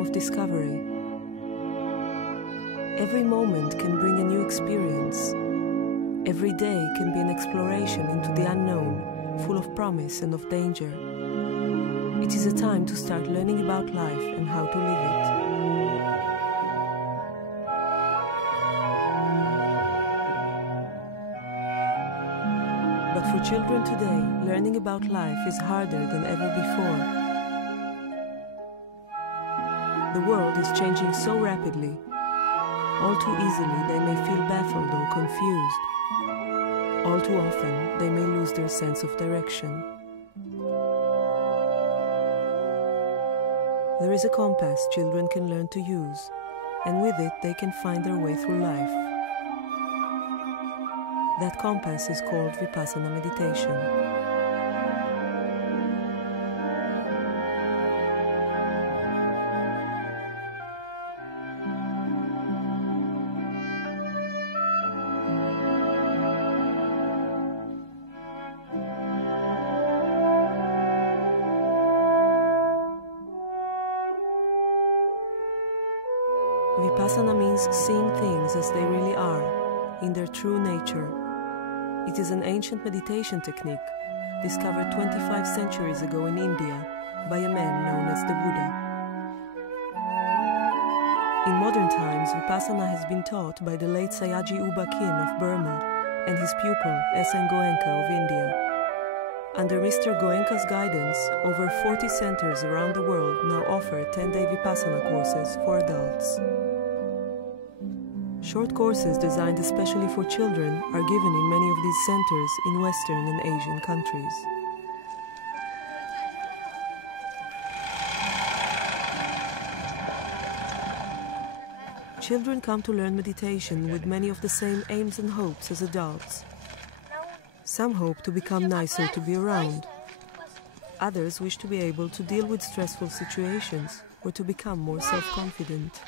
time of discovery. Every moment can bring a new experience. Every day can be an exploration into the unknown, full of promise and of danger. It is a time to start learning about life and how to live it. But for children today, learning about life is harder than ever before. The world is changing so rapidly. All too easily they may feel baffled or confused. All too often they may lose their sense of direction. There is a compass children can learn to use, and with it they can find their way through life. That compass is called Vipassana meditation. Vipassana means seeing things as they really are, in their true nature. It is an ancient meditation technique discovered 25 centuries ago in India by a man known as the Buddha. In modern times, Vipassana has been taught by the late Sayagyi Uba Khin of Burma and his pupil S.N. Goenka of India. Under Mr. Goenka's guidance, over 40 centers around the world now offer 10-day Vipassana courses for adults. Short courses designed especially for children are given in many of these centers in Western and Asian countries. Children come to learn meditation with many of the same aims and hopes as adults. Some hope to become nicer to be around. Others wish to be able to deal with stressful situations or to become more self-confident.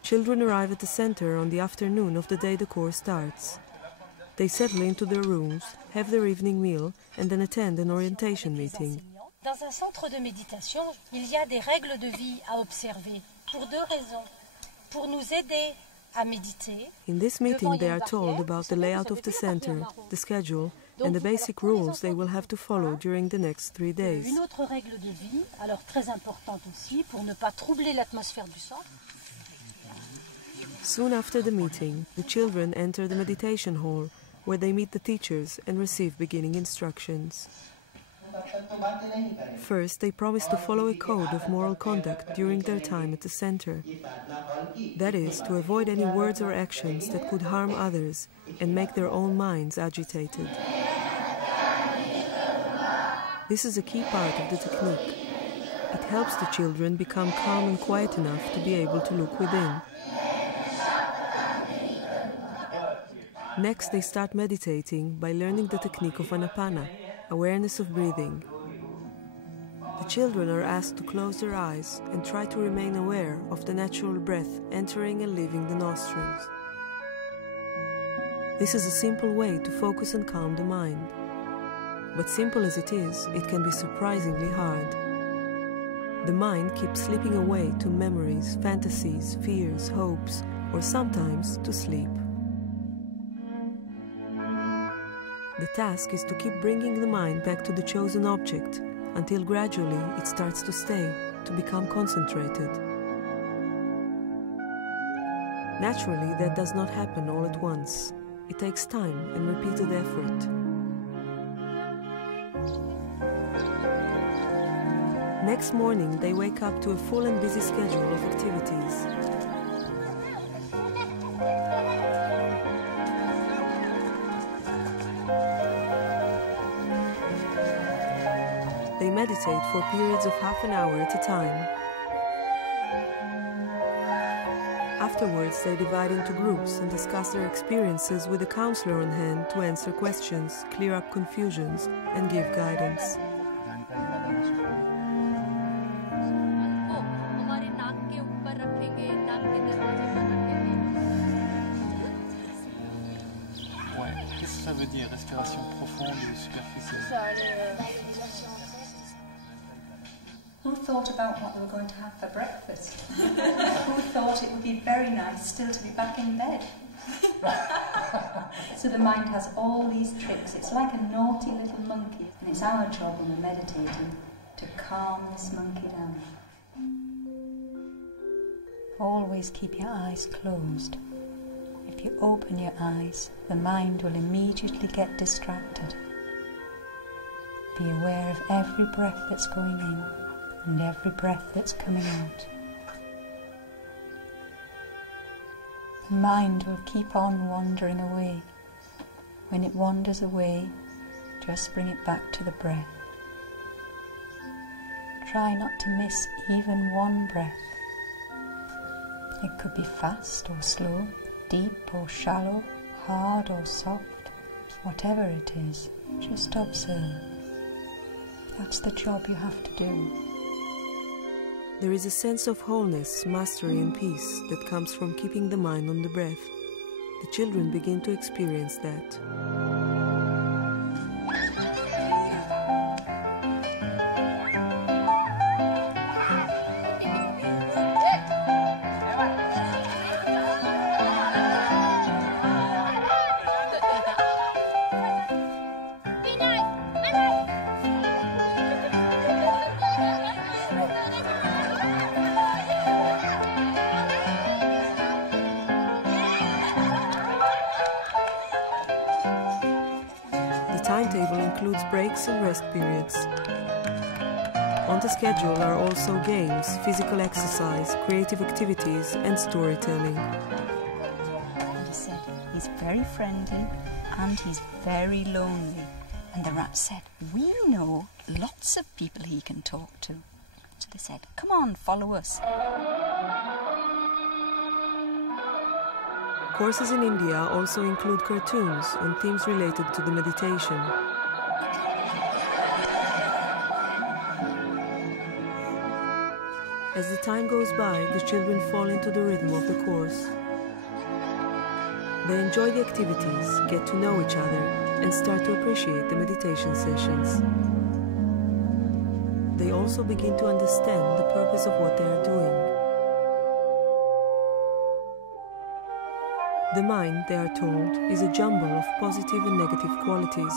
Children arrive at the center on the afternoon of the day the course starts. They settle into their rooms, have their evening meal, and then attend an orientation meeting. Dans un centre de méditation, il y a des règles de vie à observer pour deux raisons. Pour nous aider à méditer. In this meeting, they are told about the layout of the center, the schedule, and the basic rules they will have to follow during the next 3 days. Une autre règle de vie, alors très importante aussi, pour ne pas troubler l'atmosphère du centre. Soon after the meeting, the children enter the meditation hall, where they meet the teachers and receive beginning instructions. First, they promise to follow a code of moral conduct during their time at the center. That is, to avoid any words or actions that could harm others and make their own minds agitated. This is a key part of the technique. It helps the children become calm and quiet enough to be able to look within. Next, they start meditating by learning the technique of Anapana, awareness of breathing. The children are asked to close their eyes and try to remain aware of the natural breath entering and leaving the nostrils. This is a simple way to focus and calm the mind. But simple as it is, it can be surprisingly hard. The mind keeps slipping away to memories, fantasies, fears, hopes, or sometimes to sleep. The task is to keep bringing the mind back to the chosen object until gradually it starts to stay, to become concentrated. Naturally, that does not happen all at once. It takes time and repeated effort. Next morning, they wake up to a full and busy schedule of activities. They meditate for periods of half an hour at a time. Afterwards, they divide into groups and discuss their experiences with a counselor on hand to answer questions, clear up confusions, and give guidance. Qu'est-ce que ça veut dire, respiration profonde et superficielle? thought about what they were going to have for breakfast. Who thought it would be very nice still to be back in bed. So the mind has all these tricks. It's like a naughty little monkey, and it's our job when we're meditating to calm this monkey down. Always keep your eyes closed. If you open your eyes, the mind will immediately get distracted. Be aware of every breath that's going in and every breath that's coming out. The mind will keep on wandering away. When it wanders away, just bring it back to the breath. Try not to miss even one breath. It could be fast or slow, deep or shallow, hard or soft, whatever it is, just observe. That's the job you have to do. There is a sense of wholeness, mastery and peace that comes from keeping the mind on the breath. The children begin to experience that. Timetable includes breaks and rest periods. On the schedule are also games, physical exercise, creative activities and storytelling. He said he's very friendly and he's very lonely. And the rat said, we know lots of people he can talk to. So they said, come on, follow us. Courses in India also include cartoons on themes related to the meditation. As the time goes by, the children fall into the rhythm of the course. They enjoy the activities, get to know each other, and start to appreciate the meditation sessions. They also begin to understand the purpose of what they are doing. The mind, they are told, is a jumble of positive and negative qualities,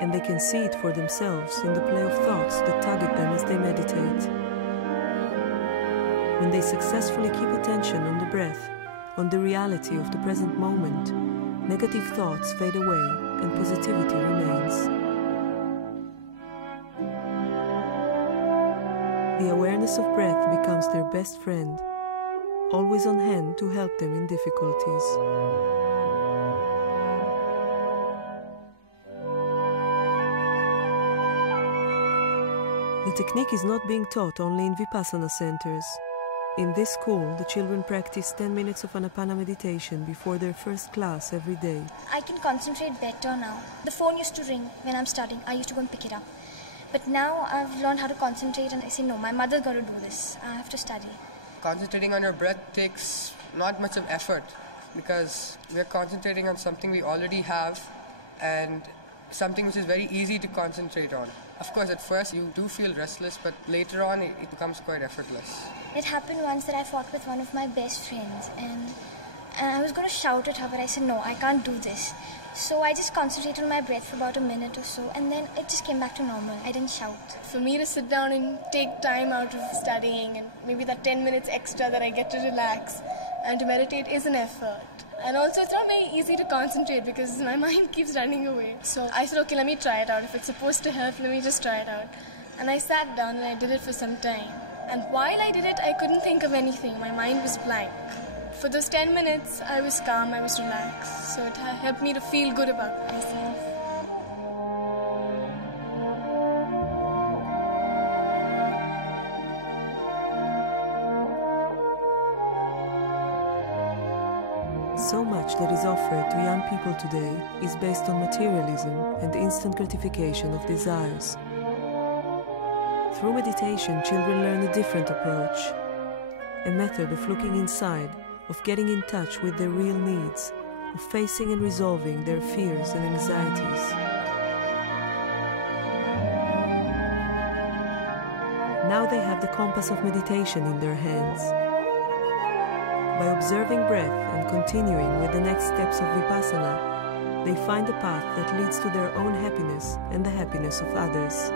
and they can see it for themselves in the play of thoughts that tug at them as they meditate. When they successfully keep attention on the breath, on the reality of the present moment, negative thoughts fade away and positivity remains. The awareness of breath becomes their best friend, always on hand to help them in difficulties. The technique is not being taught only in Vipassana centers. In this school, the children practice 10 minutes of Anapana meditation before their first class every day. I can concentrate better now. The phone used to ring when I'm studying. I used to go and pick it up. But now I've learned how to concentrate and I say, no, my mother's got to do this. I have to study. Concentrating on your breath takes not much of effort because we're concentrating on something we already have and something which is very easy to concentrate on. Of course, at first you do feel restless, but later on it becomes quite effortless. It happened once that I fought with one of my best friends and I was going to shout at her, but I said, no, I can't do this. So I just concentrated on my breath for about a minute or so and then it just came back to normal. I didn't shout. For me to sit down and take time out of studying and maybe that 10 minutes extra that I get to relax and to meditate is an effort. And also it's not very easy to concentrate because my mind keeps running away. So I said, okay, let me try it out. If it's supposed to help, let me just try it out. And I sat down and I did it for some time. And while I did it, I couldn't think of anything. My mind was blank. For those 10 minutes, I was calm, I was relaxed. So it helped me to feel good about myself. So much that is offered to young people today is based on materialism and instant gratification of desires. Through meditation, children learn a different approach, a method of looking inside, of getting in touch with their real needs, of facing and resolving their fears and anxieties. Now they have the compass of meditation in their hands. By observing breath and continuing with the next steps of Vipassana, they find a path that leads to their own happiness and the happiness of others.